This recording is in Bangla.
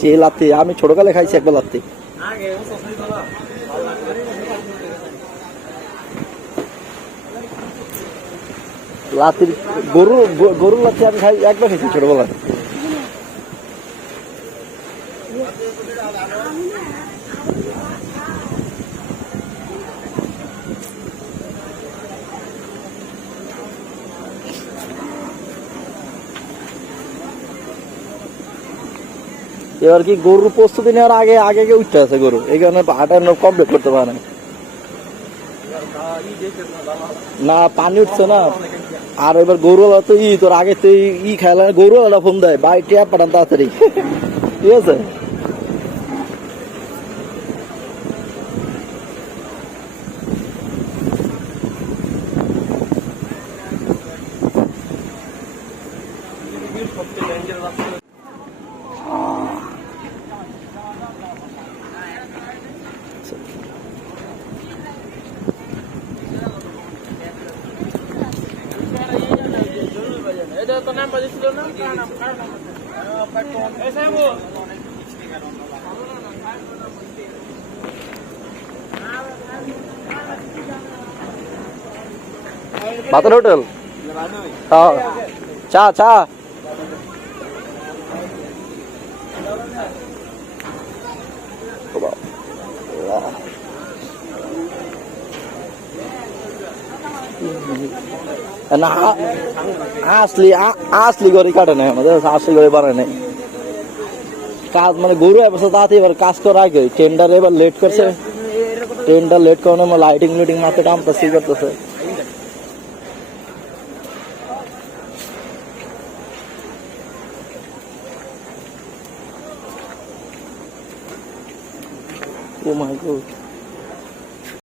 যে লাত্তি আমি ছোটকালে খাইছি একবার লাত্তি। লাত্তির গরুর লাত্তি আমি খাই একবার খেয়েছি ছোটবেলায়। এবার কি গরুর প্রস্তুতি নেওয়ার আগে আগে উঠতে আছে গরু, এই কারণে হাঁটা কমপ্লিট করতে পারে না। না পানি উঠছে না। আর এবার গরুওয়ালা তো তোর আগে তো খেলা গরুওয়ালা ফোন দেয় ভাই ট্যাপ পাঠান তাড়াতাড়ি, ঠিক আছে। ভাতের হোটেল, চা চা না আসলি করে কাটে নাই আমাদের, আসলি করে বানায় নাই কাজ। মানে গরু এবছর তাতে এবার কাজ করা আগে টেন্ডার এবার লেট করছে, টেন্ডার লেট করানো লাইটিং লুটিং মাথা টামতেছে করতেছে। Oh my God.